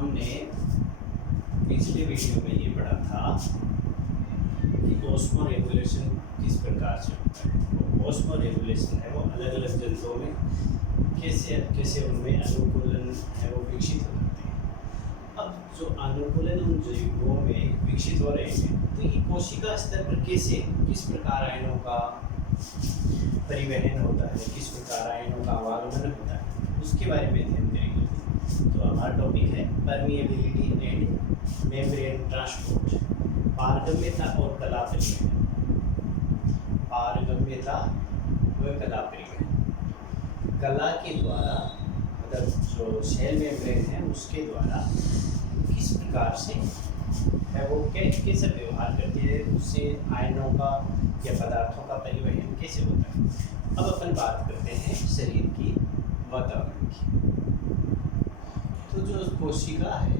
हमने पिछले वीडियो में ये पढ़ा था कि ऑस्मो रेगुलेशन किस प्रकार से होता है। ऑस्मो रेगुलेशन है वो अलग अलग जंतुओं में कैसे कैसे उनमें अनुकूलन है वो विकसित हो जाते हैं। अब जो अनुकूलन उन जीवों में विकसित हो रहे हैं तो ये कोशिका स्तर पर कैसे किस प्रकार आयनों का परिवहन होता है, किस प्रकार आयनों का आवागमन होता है, उसके बारे में ध्यान देंगे। तो हमारा टॉपिक है परमिएबिलिटी एंड मेम्ब्रेन ट्रांसपोर्ट, पारगम्यता और कला परिवहन। पारगम्यता व कला परिवहन, कला के द्वारा मतलब जो सेल मेम्ब्रेन है उसके द्वारा किस प्रकार से है वो कैसे व्यवहार करती है, उससे आयनों का या पदार्थों का परिवहन कैसे होता है। अब अपन बात करते हैं शरीर की वातावरण की। तो जो कोशिका है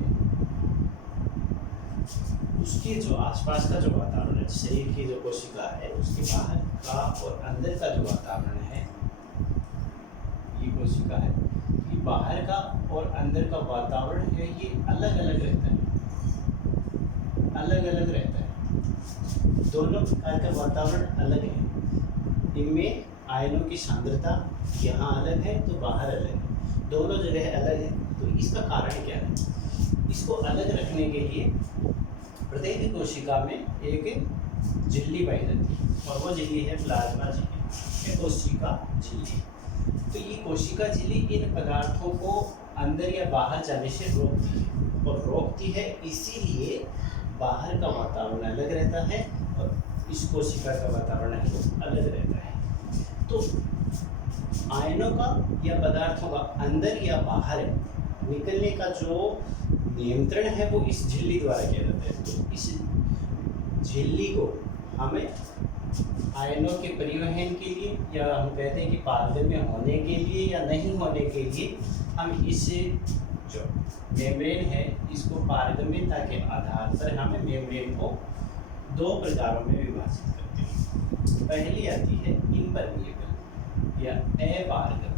उसके जो आसपास का जो वातावरण है, शरीर की जो कोशिका है उसके बाहर का और अंदर का जो वातावरण है, ये कोशिका है, ये बाहर का और अंदर का वातावरण है ये अलग अलग रहता है, अलग अलग रहता है। दोनों प्रकार का वातावरण अलग है। इनमें आयनों की सांद्रता यहाँ अलग है तो बाहर अलग है, दोनों जगह अलग है। तो इसका कारण क्या है? इसको अलग रखने के लिए प्रत्येक कोशिका में एक झिल्ली पाई जाती है और वो झिल्ली है प्लाज्मा झिल्ली या कोशिका झिल्ली। तो ये कोशिका झिल्ली इन पदार्थों को अंदर या बाहर जाने से रोकती है और रोकती है, इसीलिए बाहर का वातावरण अलग रहता है और इस कोशिका का वातावरण अलग रहता है। तो आयनों का या पदार्थों का अंदर या बाहर निकलने का जो नियंत्रण है वो इस झिल्ली द्वारा किया जाता है। तो इस झिल्ली को हमें आयनों के परिवहन के लिए या हम कहते हैं कि पारगम्य होने के लिए या नहीं होने के लिए हम इस जो मेम्ब्रेन है इसको पारगम्यता के आधार पर हमें मेम्ब्रेन को दो प्रकारों में विभाजित करते हैं। पहली आती है इम्परमिएबल या अपारगम्य।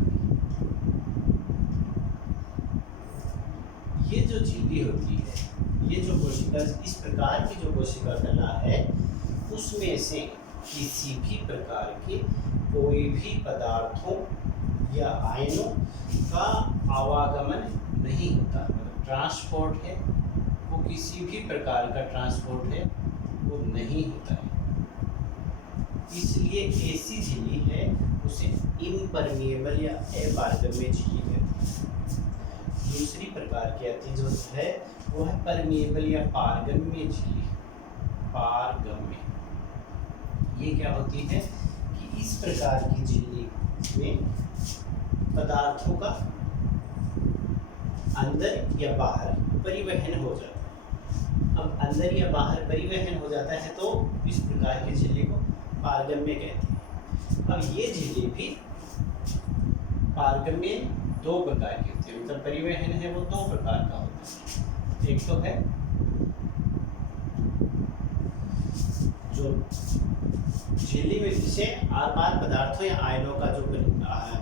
ये जो झिल्ली होती है, ये जो कोशिका, इस प्रकार की जो कोशिका कला है उसमें से किसी भी प्रकार के कोई भी पदार्थों या आयनों का आवागमन नहीं होता, मतलब ट्रांसपोर्ट है वो किसी भी प्रकार का ट्रांसपोर्ट है वो नहीं होता है। इसलिए ऐसी झिल्ली है उसे इम्परमिएबल या अपारगम्य झिल्ली कहते हैं। दूसरी प्रकार की आती जो है वो है परमिएबल या पारगम्य झिल्ली। पारगम्य ये क्या होती है कि इस प्रकार की झिल्ली में पदार्थों का अंदर या बाहर परिवहन हो जाता है। अब अंदर या बाहर परिवहन हो जाता है तो इस प्रकार की झिल्ली को पारगम्य कहते हैं। अब ये झिल्ली भी पारगम्य दो प्रकार की होती है, मतलब परिवहन है वो दो प्रकार का होता है। एक तो है जो झिल्ली में जिसे आर पार पदार्थों या आयनों का जो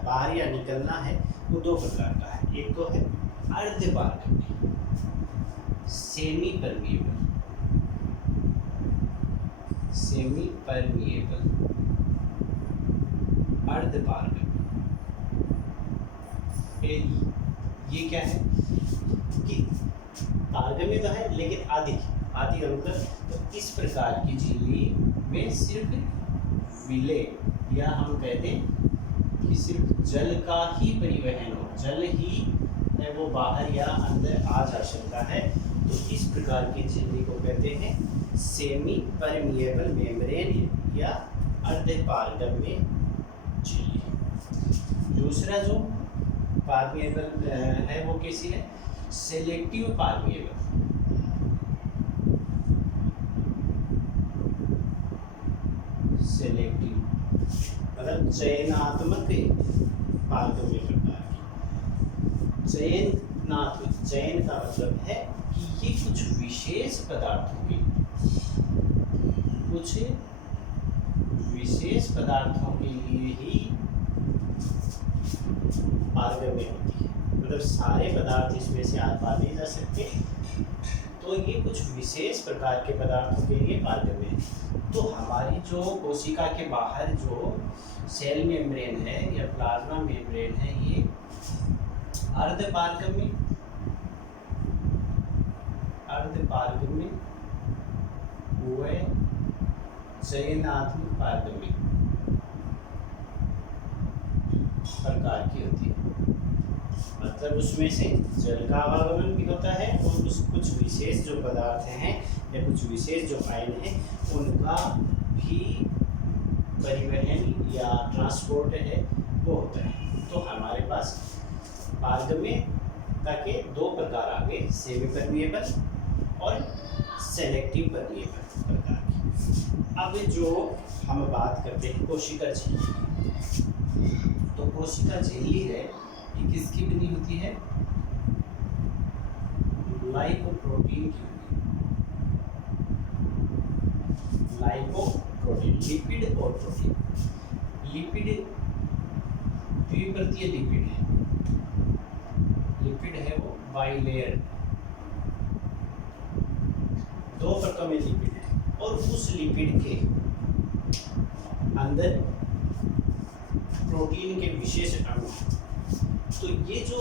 बाहर या निकलना है वो दो प्रकार का है। एक तो है अर्ध पारगम्य, सेमी परमिएबल, सेमी परमिएबल, अर्ध पारगम्य। ये क्या है कि पारगम्य तो है लेकिन आधी आधी अंतर। तो इस प्रकार की झिल्ली में सिर्फ विलय या हम कहते हैं कि सिर्फ जल का ही परिवहन हो, जल ही है वो बाहर या अंदर आ जा सकता है। तो इस प्रकार की झिल्ली को कहते हैं सेमी परमिएबल मेम्ब्रेन या अर्ध पारगम्य झिल्ली। दूसरा जो पारमिएबल है वो कैसी है? सेलेक्टिव पारमिएबल। सेलेक्टिव मतलब चयनात्मक पारगम्य प्रकार की। चयनात्मक, चयन का मतलब है कि ये कुछ विशेष पदार्थों के लिए ही पारगम्य होती है। मतलब सारे पदार्थ इसमें से आर पार नहीं जा सकते, तो ये कुछ विशेष प्रकार के पदार्थों के लिए पारगम्य है। तो हमारी जो कोशिका के बाहर जो सेल मेम्ब्रेन है या प्लाज्मा मेम्ब्रेन है, ये अर्धपारगम्य, व चयनात्मक पारगम्य प्रकार की होती है। मतलब उसमें से जल का आवागमन भी होता है और उस कुछ विशेष जो पदार्थ हैं या कुछ विशेष जो आयन हैं उनका भी परिवहन या ट्रांसपोर्ट है वो होता है। तो हमारे पास पारगम्यता के दो प्रकार आ गए, सेमी परमिएबल और सेलेक्टिव परमिएबल प्रकार की। अब जो हम बात करते हैं कोशिका झिल्ली, तो कोशिका झिल्ली है, ये किसकी बनी होती है? लाइपोप्रोटीन की बनी, लाइपोप्रोटीन, लिपिड और प्रोटीन। लिपिड द्विपर्तीय लिपिड है, लिपिड है वो बाइलेयर, दो परतों में लिपिड है और उस लिपिड के अंदर प्रोटीन के विशेष अणु। तो ये जो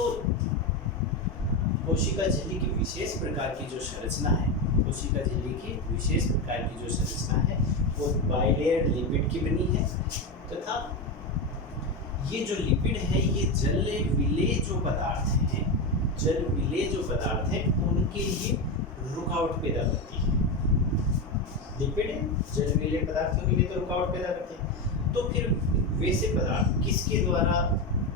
कोशिका झिल्ली की विशेष प्रकार की जो संरचना है, कोशिका झिल्ली की विशेष प्रकार की जो संरचना है वो बाइलेयर्ड लिपिड की बनी है, तथा ये जो लिपिड है ये जल विलेय जो पदार्थ हैं, जल विलेय जो पदार्थ हैं उनके लिए रुकावट पैदा करती है। लिपिड जल विलेय पदार्थों के लिए तो रुकावट पैदा करते हैं। तो फिर वैसे पदार्थ किसके द्वारा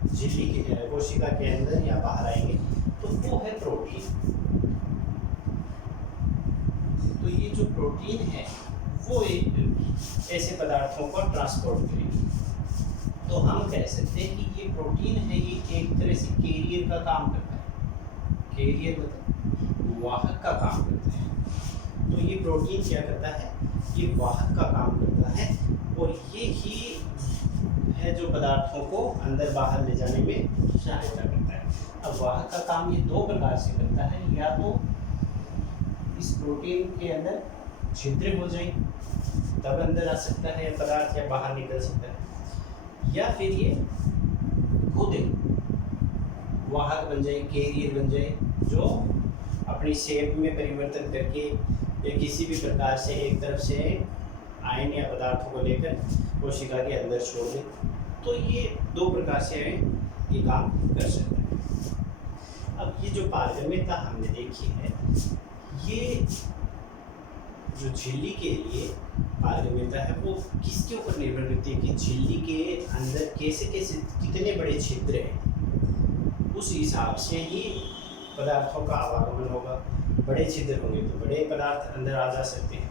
झिल्ली के कोशिका के अंदर या बाहर आएंगे? तो वो है प्रोटीन। तो ये जो प्रोटीन है वो एक ऐसे पदार्थों को ट्रांसपोर्ट करेगी। तो हम कह सकते हैं कि ये प्रोटीन है, ये एक तरह से कैरियर का काम करता है। कैरियर मतलब वाहक का काम करता है। तो ये प्रोटीन क्या करता है? ये वाहक का काम करता है और ये ही है जो पदार्थों को अंदर बाहर ले जाने में सहायता करता है। अब वाहक का काम ये दो प्रकार से करता है, या तो इस प्रोटीन के अंदर छिद्र हो जाए तब अंदर आ सकता है पदार्थ या बाहर निकल सकता है, या फिर ये खुद वाहक बन जाए, कैरियर बन जाए, जो अपनी शेप में परिवर्तन करके या किसी भी प्रकार से एक तरफ से आयन या पदार्थों को लेकर कोशिका के अंदर छोड़ दे। तो ये दो प्रकार से ये काम कर सकता है। अब ये जो पारगम्यता हमने देखी है, ये जो झिल्ली के लिए पारगम्यता है वो किसके ऊपर निर्भर करती है कि झिल्ली के अंदर कैसे कैसे कितने बड़े छिद्र हैं, उस हिसाब से ही पदार्थों का आवागमन होगा। बड़े छिद्र होंगे तो बड़े पदार्थ अंदर आ जा सकते हैं,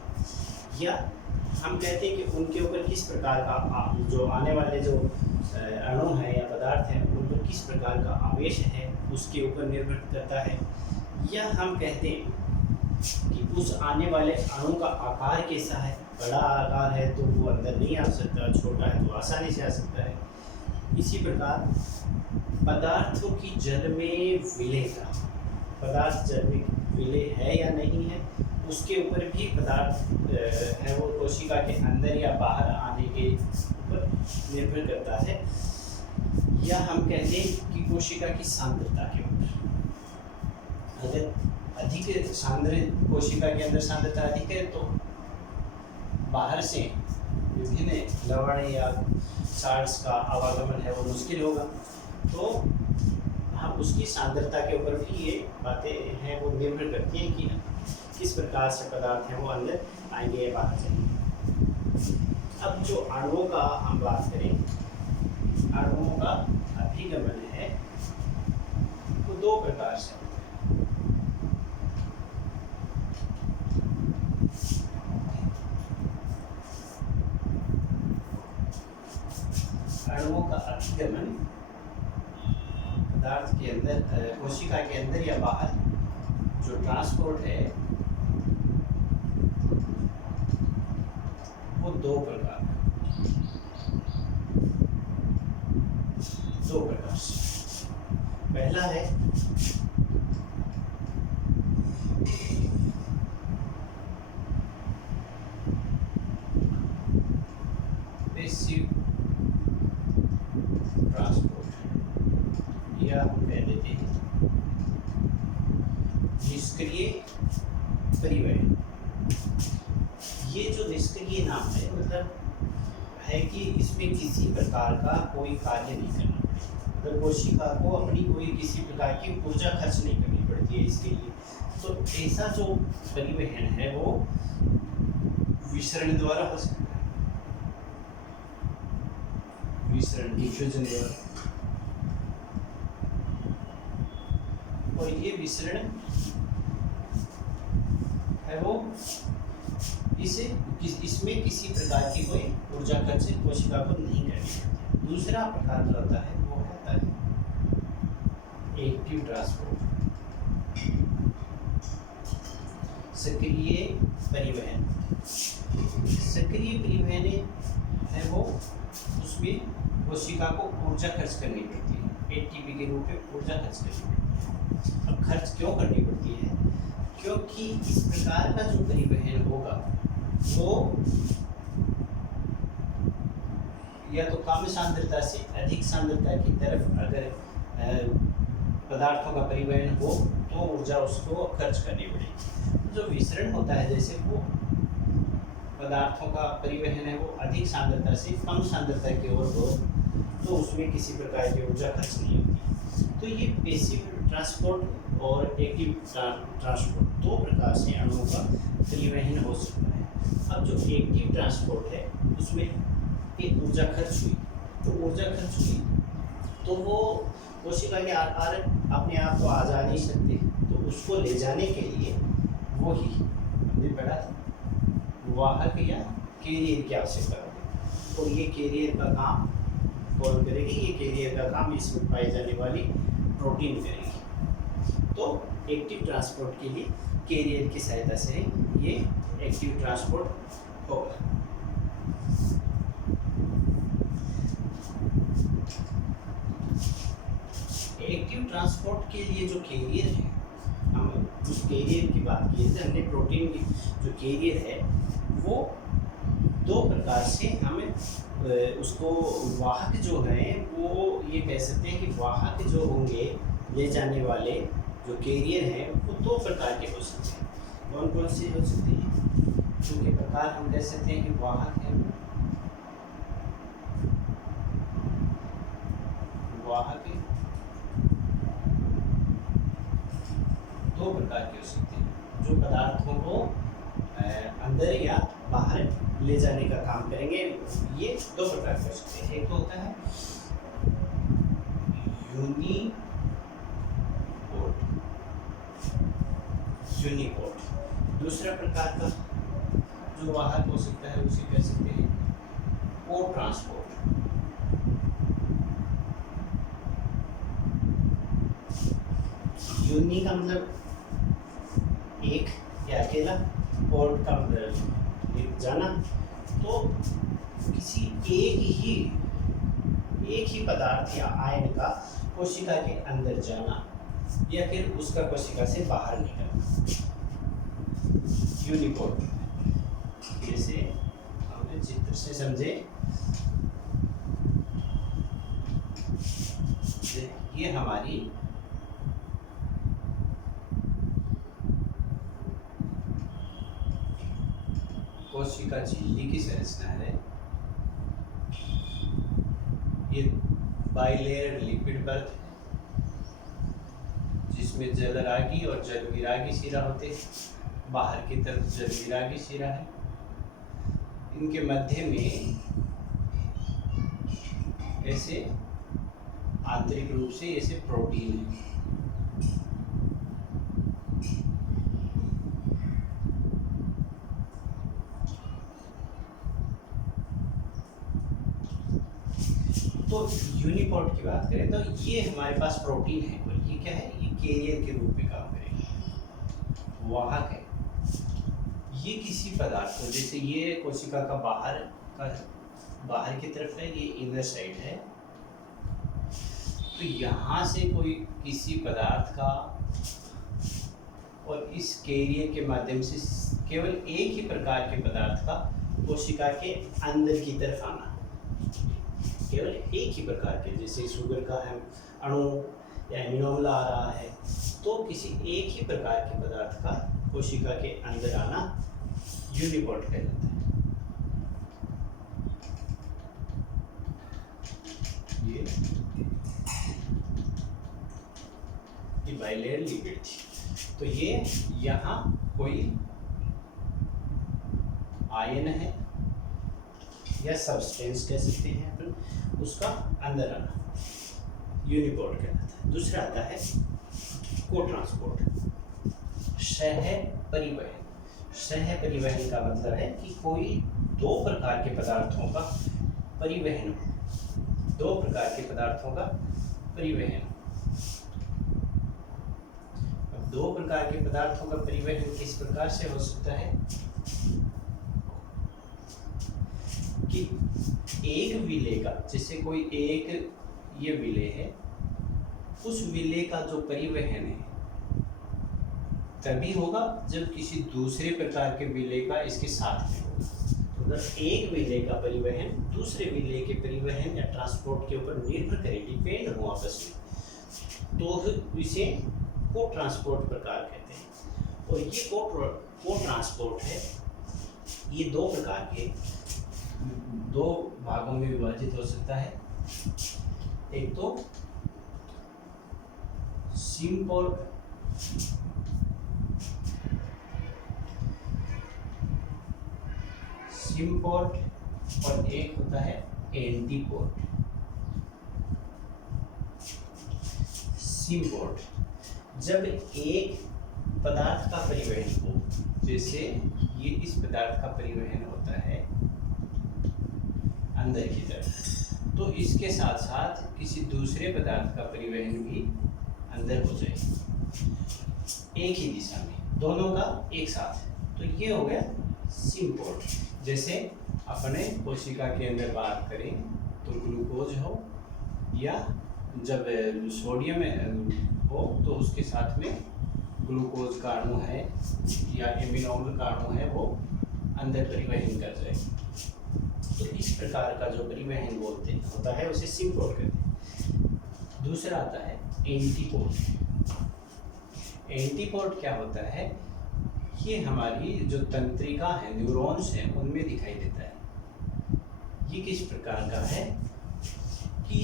या हम कहते हैं कि उनके ऊपर किस प्रकार का जो आने वाले जो अणु हैं या पदार्थ हैं उन पर किस प्रकार का आवेश है उसके ऊपर निर्भर करता है, या हम कहते हैं कि उस आने वाले अणु का आकार कैसा है। बड़ा आकार है तो वो अंदर नहीं आ सकता, छोटा है तो आसानी से आ सकता है। इसी प्रकार पदार्थों की जल में विलेयता, पदार्थ जल में विलेय है या नहीं है उसके ऊपर भी पदार्थ है वो कोशिका के अंदर या बाहर आने के ऊपर निर्भर करता है, या हम कहते हैं कि कोशिका की सांद्रता के ऊपर। अगर अधिक सांद्र कोशिका के अंदर सांद्रता अधिक है तो बाहर से विभिन्न लवण या साल्ट्स का आवागमन है वो मुश्किल होगा। तो हम उसकी सांद्रता के ऊपर भी ये बातें हैं वो निर्भर करती हैं कि किस प्रकार से पदार्थ हैं वो अंदर आएंगे या बाहर जाएंगे। अब जो अणुओं का हम बात करें, अणुओं का अभिगमन है वो दो प्रकार से होता है। अणुओं का अभिगमन पदार्थ के अंदर, कोशिका के अंदर या बाहर जो ट्रांसपोर्ट है वो दो प्रकार से। पहला है पैसिव ट्रांसपोर्ट, या हम कह देते हैं निष्क्रिय परिवहन। ये जो निष्क्रिय नाम है मतलब है कि इसमें किसी प्रकार का कोई कार्य नहीं करना पड़ेगा, मतलब कोशिका को अपनी कोई किसी प्रकार की ऊर्जा खर्च नहीं करनी पड़ती है इसके लिए। तो ऐसा जो परिवहन है वो विसरण द्वारा हो सकता है, विसरण डिफ्यूजन द्वारा। और ये विसरण है वो इसमें किसी प्रकार की कोई ऊर्जा खर्च कोशिका को नहीं करनी पड़ती। दूसरा प्रकार जो होता है वो होता है एक्टिव ट्रांसपोर्ट, सक्रिय परिवहन। सक्रिय परिवहन है वो उसमें कोशिका को ऊर्जा खर्च करनी पड़ती है, एटीपी के रूप में ऊर्जा खर्च करनी पड़ती है। अब खर्च क्यों करनी पड़ती है? क्योंकि इस प्रकार का जो परिवहन होगा वो या तो कम सांद्रता से अधिक सांद्रता की तरफ अगर पदार्थों का परिवहन हो तो ऊर्जा उसको खर्च करनी पड़ेगी। जो विसरण होता है जैसे वो पदार्थों का परिवहन है वो अधिक सांद्रता से कम सांद्रता की ओर हो तो उसमें किसी प्रकार की ऊर्जा खर्च नहीं होती। तो ये पैसिव ट्रांसपोर्ट और एक्टिव ट्रांसपोर्ट दो प्रकार से अणुओं का परिवहन हो सकता है। अब जो एक्टिव ट्रांसपोर्ट है उसमें एक ऊर्जा खर्च हुई, तो ऊर्जा खर्च हुई तो वो कोशिका के आकार अपने आप को आ जा नहीं सकते, तो उसको ले जाने के लिए वो ही हमने पढ़ा था वाहक या कैरियर की आवश्यकता होगी। और ये कैरियर का काम कौन करेगी? ये कैरियर का काम इसमें पाई जाने वाली प्रोटीन करेगी। तो एक्टिव ट्रांसपोर्ट के लिए कैरियर की सहायता से ये एक्टिव ट्रांसपोर्ट होगा। एक्टिव ट्रांसपोर्ट के लिए जो कैरियर है, हम उस कैरियर की बात की थी हमने, प्रोटीन की जो कैरियर है वो दो प्रकार से हमें उसको वाहक जो हैं वो ये कह सकते हैं कि वाहक जो होंगे ले जाने वाले जो कैरियर हैं वो दो प्रकार के हो सकते हैं। कौन कौन से हो सकते हैं? उनके प्रकार हम कह सकते हैं कि वाहक है, वाहक दो प्रकार के हो सकते हैं जो पदार्थों को अंदर या बाहर ले जाने का काम करेंगे। ये दो प्रकार के हो सकते हैं। एक तो होता है यूनिपोर्ट। दूसरा प्रकार का जो वाहक हो सकता है उसे कह सकते हैं को ट्रांसपोर्ट। यूनि का मतलब एक या अकेला, पोर्ट का मतलब एक जाना, तो किसी एक ही पदार्थ या आयन का कोशिका के अंदर जाना या फिर उसका कोशिका से बाहर निकलना, यूनिपोर्ट। जैसे हमने चित्र से समझे, ये हमारी कोशिका झिल्ली की संरचना है। ये बाइलेयर लिपिड परत जिसमें जलरागी और जलविरागी शिरा होते हैं, बाहर की तरफ जलविरागी शिरा है। इनके मध्य में ऐसे आंतरिक रूप से ऐसे प्रोटीन है। तो यूनिपोर्ट की बात करें तो ये हमारे पास प्रोटीन है और ये क्या है? ये कैरियर के रूप में काम करेगा, वाहक है। ये किसी पदार्थ को, जैसे ये कोशिका का बाहर की तरफ है, ये इनर साइड है, तो तो यहाँ से कोई किसी पदार्थ का और इस कैरियर के माध्यम से केवल एक ही प्रकार के पदार्थ का कोशिका के अंदर की तरफ आना, केवल एक ही प्रकार के, जैसे शुगर का है अणु या एमिनो अम्ल आ रहा है, तो किसी एक ही प्रकार के पदार्थ का कोशिका के अंदर आना यूनिपोर्ट कहलाता है। ये बाइलेयर लिपिड थी। तो ये यहाँ कोई आयन है या सब्सटेंस कह सकते हैं अपन, उसका अंदर आना यूनिपोर्ट कहलाता है। दूसरा आता है को ट्रांसपोर्ट, सह परिवहन। सह परिवहन का मतलब है कि कोई दो प्रकार के पदार्थों का परिवहन हो, दो प्रकार के पदार्थों का परिवहन। अब दो प्रकार के पदार्थों का परिवहन किस प्रकार से हो सकता है कि एक विलेय का, जैसे कोई एक ये विलेय है, उस विलेय का जो परिवहन है तभी होगा जब किसी दूसरे प्रकार के विलेय का इसके साथ में होगा। तो अगर एक विलेय का परिवहन दूसरे विलेय के परिवहन या ट्रांसपोर्ट के ऊपर निर्भर करे, डिपेंड हो आपस में, तो इसे को ट्रांसपोर्ट प्रकार कहते हैं। और ये को ट्रांसपोर्ट है, ये दो प्रकार के, दो भागों में विभाजित हो सकता है। एक तो सिम्पोर्ट और एक होता है एंटीपोर्ट। सिम्पोर्ट, जब एक पदार्थ का परिवहन हो, जैसे ये इस पदार्थ का परिवहन होता है अंदर की तरफ, तो इसके साथ साथ किसी दूसरे पदार्थ का परिवहन भी अंदर हो जाए एक ही दिशा में, दोनों का एक साथ, तो ये हो गया सिम्पोर्ट। जैसे अपने कोशिका के अंदर बात करें तो ग्लूकोज हो, या जब सोडियम हो तो उसके साथ में ग्लूकोज का अणु है या एमिनो अम्ल का अणु है, वो अंदर परिवहन कर जाए। तो इस प्रकार का जो परिवहन बोलते होता है उसे सिम्पोर्ट कहते हैं। दूसरा आता है एंटीपोर्ट। एंटीपोर्ट क्या होता है, ये हमारी जो तंत्रिका है, न्यूरॉन्स हैं, उनमें दिखाई देता है। ये किस प्रकार का है कि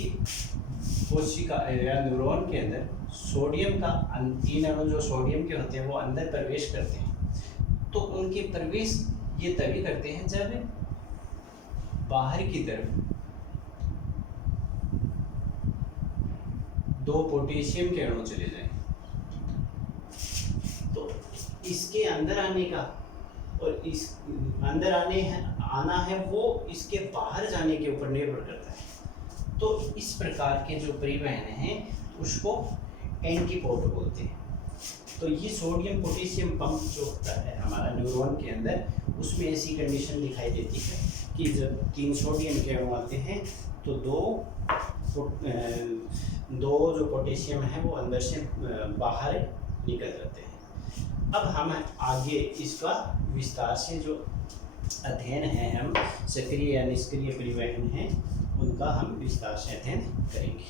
कोशिका या न्यूरॉन के अंदर सोडियम का तीन अणु जो सोडियम के होते हैं वो अंदर प्रवेश करते हैं। तो उनके प्रवेश ये तभी करते हैं जब बाहर की तरफ दो पोटेशियम के अणु चले जाएं। तो इसके अंदर आने का और इस अंदर आना है वो इसके बाहर जाने के ऊपर निर्भर करता है। तो इस प्रकार के जो परिवहन हैं उसको एंटीपोर्ट बोलते हैं। तो ये सोडियम पोटेशियम पंप जो होता है हमारा न्यूरॉन के अंदर, उसमें ऐसी कंडीशन दिखाई देती है कि जब 3 सोडियम के अणु आते हैं तो दो जो पोटेशियम है वो अंदर से बाहर निकल जाते हैं। अब हम आगे इसका विस्तार से जो अध्ययन है, हम सक्रिय या निष्क्रिय परिवहन है, उनका हम विस्तार से अध्ययन करेंगे।